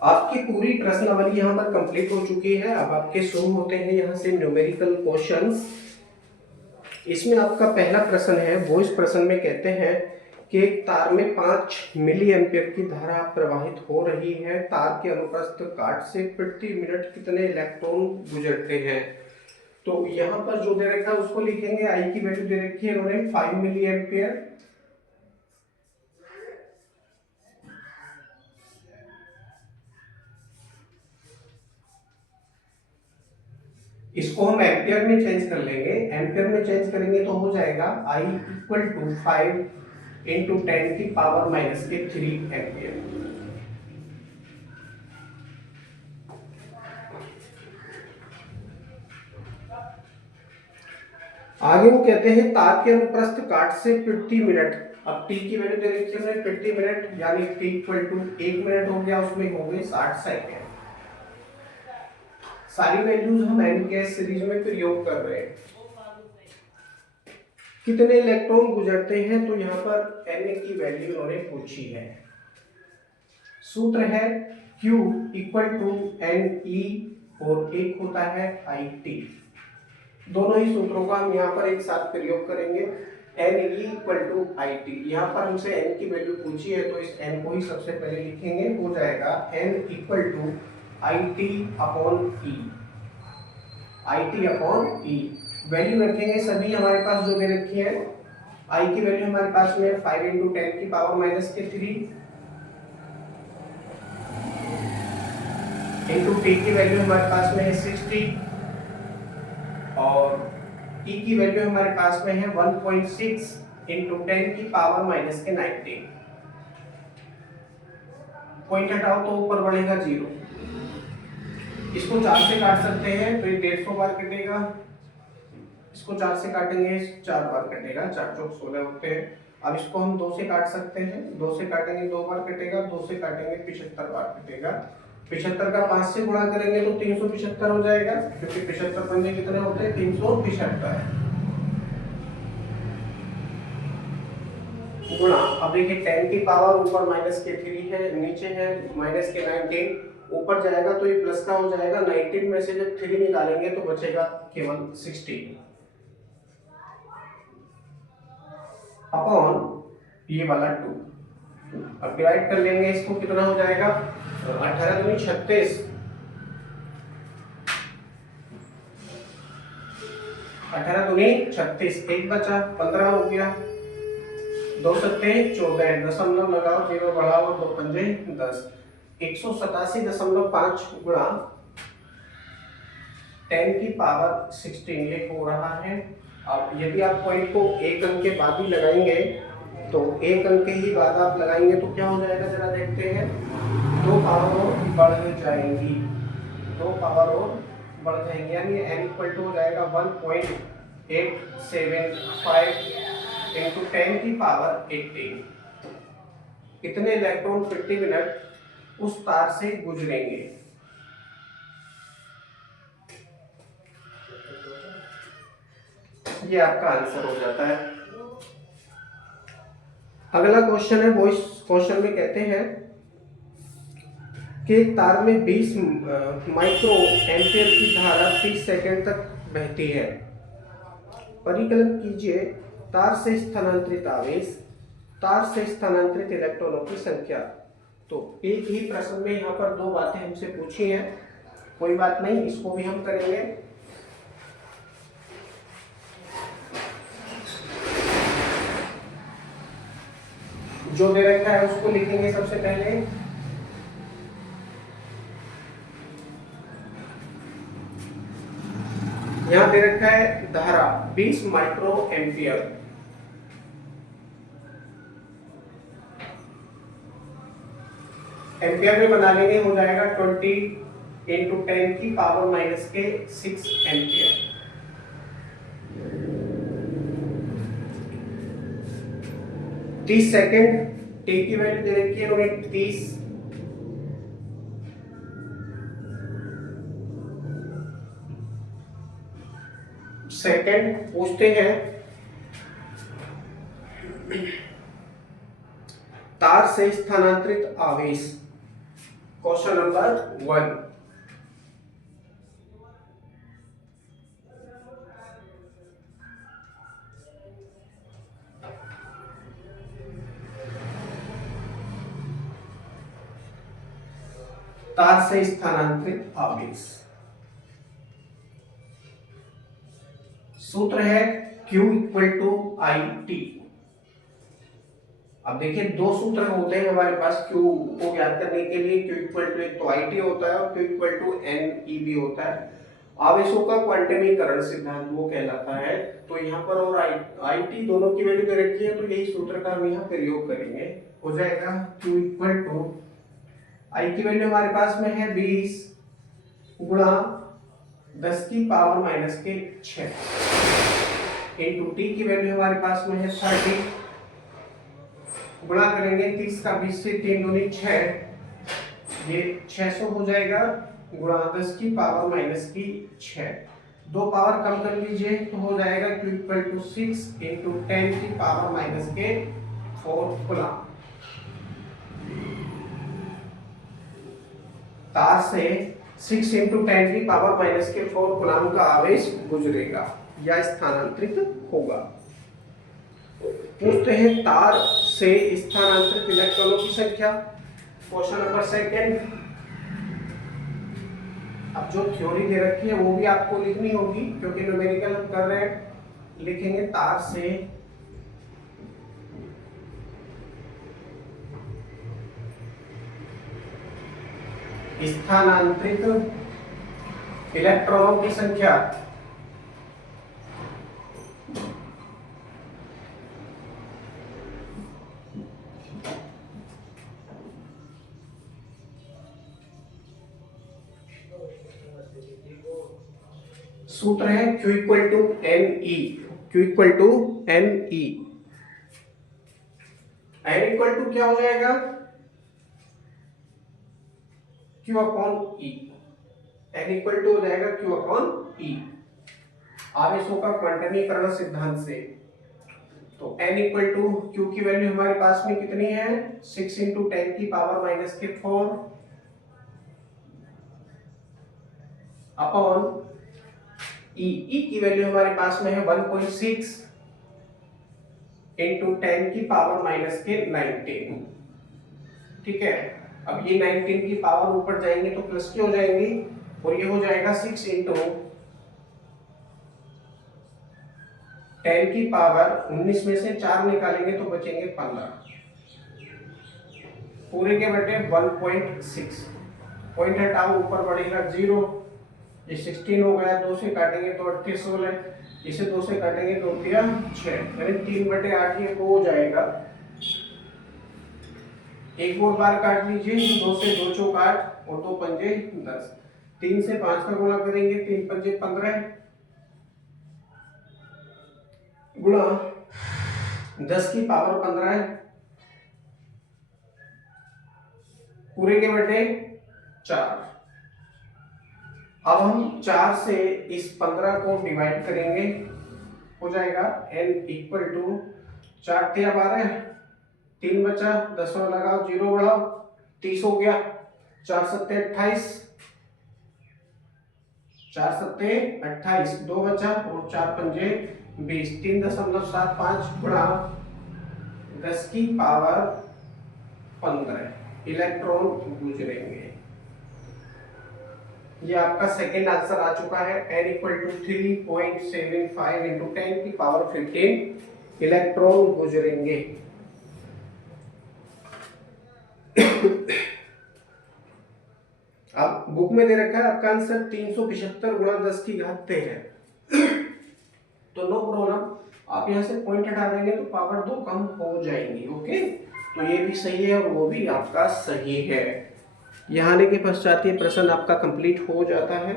आपकी पूरी प्रश्नावली यहाँ पर कंप्लीट हो चुकी है। अब आपके शुरू होते हैं यहाँ से न्यूमेरिकल क्वेश्चंस। इसमें आपका पहला प्रश्न है, वो इस प्रश्न में कहते हैं कि एक तार में 5 मिली एम्पियर की धारा प्रवाहित हो रही है। तार के अनुप्रस्थ काट से प्रति मिनट कितने इलेक्ट्रॉन गुजरते हैं। तो यहाँ पर जो दे रखा है उसको लिखेंगे। आई की वैल्यू दे रखी है इन्होंने 5 मिली एम्पियर। इसको हम एम्पियर में चेंज कर लेंगे। एम्पियर में चेंज करेंगे तो हो जाएगा I इक्वल टू 5 इंटू 10 की पावर माइनस के 3 एम्पियर। आगे वो कहते हैं तार के अनुप्रस्थ काट से प्रति मिनट। अब टी की वैल्यू दे रखी है हमने प्रति मिनट, यानी टी इक्वल टू 1 मिनट हो गया, उसमें हो गए 60 सेकेंड। सारी वैल्यूज हम एन के सीरीज में प्रयोग कर रहे हैं। कितने इलेक्ट्रॉन गुजरते हैं, तो यहाँ पर एन की वैल्यू उन्होंने पूछी है। सूत्र है Q equal to N E और एक होता है आई टी। दोनों ही सूत्रों का हम यहाँ पर एक साथ प्रयोग करेंगे। N E equal to I T. यहाँ पर हमसे एन की वैल्यू पूछी है तो इस एन को ही सबसे पहले लिखेंगे। हो जाएगा N equal to I T upon E. I T upon E value रखेंगे सभी हमारे पास जो दे रखी है। आई की वैल्यू हमारे पास में 5 इंटू 10 की पावर माइनस के 3 इंटू टी की वैल्यू हमारे पास में है 60 और ई की वैल्यू हमारे पास में है 1.6 इंटू 10 की पावर माइनस के 90। पॉइंट हटाओ तो ऊपर बढ़ेगा 0। इसको 4 से काट सकते हैं तो ये 150 बार कटेगा। इसको 4 से काटेंगे 4 बार कटेगा, 4 चौक 16 होते हैं। अब इसको हम 2 से काट सकते हैं, 2 से काटेंगे 2 बार कटेगा, 2 से काटेंगे 75 बार कटेगा। 75 का 5 से गुणा करेंगे तो 375 हो जाएगा, क्योंकि 75 पंजे कितने होते हैं 375 गुणा। अब देखिए 10 की पावर ऊपर माइनस के 3 है, नीचे है माइनस के 19। ऊपर जाएगा तो ये प्लस का हो जाएगा। 19 में से जब 3 निकालेंगे तो बचेगा केवल 16 अपॉन ये वाला 2। अब डिवाइड कर लेंगे इसको, कितना हो जाएगा 18 दूनी 36, 18 दूनी 36, एक बचा 15 हो गया, 2 सत्ते 14, दशमलव लगाओ, 0 बढ़ाओ, 2 पंजे 10, 187.5 गुणा 10 की पावर 16 ये हो रहा है। अब यदि आप पॉइंट को एक अंक के बाद ही लगाएंगे तो एक अंक के ही बाद आप लगाएंगे तो क्या हो जाएगा जरा देखते हैं। 2 पावर और बढ़ जाएंगी, 2 पावर और बढ़ जाएंगी, यानी n इक्वल टू हो जाएगा 1.875 इंटू 10 की पावर 18। कितने इलेक्ट्रॉन प्रति मिनट उस तार से गुजरेंगे। ये आपका आंसर हो जाता है। अगला क्वेश्चन है, वो इस क्वेश्चन में कहते हैं कि एक तार में 20 माइक्रो एम्पियर की धारा 30 सेकंड तक बहती है। परिकलन कीजिए तार से स्थानांतरित आवेश, तार से स्थानांतरित इलेक्ट्रॉनों की संख्या। तो एक ही प्रश्न में यहाँ पर 2 बातें हमसे पूछी हैं, कोई बात नहीं, इसको भी हम करेंगे। जो दे रखा है उसको लिखेंगे सबसे पहले। यहां दे रखा है धारा 20 माइक्रो एम्पियर। एम्पियर में बना लेंगे, हो जाएगा 20 इंटू 10 की पावर माइनस के 6 एम्पियर। तीस सेकेंड, टी की वैल्यू दे रखी है उन्होंने 30, सेकेंड पूछते हैं तार से स्थानांतरित आवेश। Question number 1। तार से स्थानांतरित आवेश। सूत्र है Q equal to I T. अब देखिए दो सूत्र होते हैं हमारे पास Q को ज्ञात करने के लिए। Q इक्वल टू एक तो आई टी होता है और Q equal to N E भी होता है। आवेशों का क्वांटमीकरण सिद्धांत वो कहलाता है। तो यहाँ पर और आई टी दोनों की वैल्यू दे रखी है, तो यही सूत्र का हम यहाँ प्रयोग करेंगे। हो जाएगा Q इक्वल टू आई की वैल्यू हमारे पास में है 20 गुणा 10 की पावर माइनस के 6 इंटू टी की वैल्यू हमारे पास में है 30 गुणा करेंगे 30 का 20 से 3 दूनी 6, ये 600 हो जाएगा गुणा 10 की पावर माइनस की 6। दो पावर कम कर लीजिए तो हो जाएगा Q इक्वल टू 6 इंटू 10 की पावर माइनस के 4 कूलम। तार से 6 इंटू 10 की पावर माइनस के 4 कूलम का आवेश गुजरेगा या स्थानांतरित होगा। पूछते हैं तार से स्थानांतरित इलेक्ट्रॉनों की संख्या। Question number 2। अब जो थ्योरी दे रखी है वो भी आपको लिखनी होगी, क्योंकि न्यूमेरिकल हम कर रहे हैं। लिखेंगे तार से स्थानांतरित इलेक्ट्रॉनों की संख्या। सूत्र है Q equal to N E. Q equal to N E. N equal to क्या हो जाएगा? Q upon E. N equal to हो जाएगा Q अपॉन ई, आवेशों का क्वांटमीकरण सिद्धांत से। तो n इक्वल टू Q की वैल्यू हमारे पास में कितनी है? 6 इंटू 10 की पावर माइनस के 4 अपॉन ई की वैल्यू हमारे पास में है 1.6 इंटू 10 की पावर माइनस के 19। ठीक है, अब ये 19 की पावर ऊपर जाएंगे तो प्लस की हो जाएंगी, और ये हो जाएगा 6 इंटू 10 की पावर 19 में से 4 निकालेंगे तो बचेंगे 15, पूरे के बटे 1.6। पॉइंट हटाओ, ऊपर बढ़ेगा 0, ये 16 हो गया, 2 से काटेंगे तो 38 16, इसे 2 से काटेंगे तो 6, यानी 3/8 ये हो जाएगा। एक और बार काट लीजिए, 2 से 2 चौक 8 और 2 पंजे 10, 3 से 5 का गुणा करेंगे, 3 पंजे 15 गुणा 10 की पावर 15 पूरे के बटे 4। अब हम 4 से इस 15 को डिवाइड करेंगे, हो जाएगा n इक्वल टू 4 × 12, 3 बचा, 10 लगाओ, 0 बढ़ाओ, 30 हो गया, 4 सत्ते 28, 4 सत्ते 28, 2 बचा और 4 पंजे 20, 3.75 गुणा 10 की पावर 15 इलेक्ट्रॉन गुजरेंगे। ये आपका सेकेंड आंसर आ चुका है। n इक्वल टू 3.75 इंटू 10 की पावर 15 इलेक्ट्रॉन गुजरेंगे। अब बुक में दे रखा है आपका आंसर 375 गुणा 10 की घात 13, तो नो प्रॉब्लम, आप यहाँ से पॉइंट हटा देंगे तो पावर 2 कम हो जाएंगी। ओके, तो ये भी सही है और वो भी आपका सही है। यहाँ आने के पश्चात ये प्रश्न आपका कंप्लीट हो जाता है।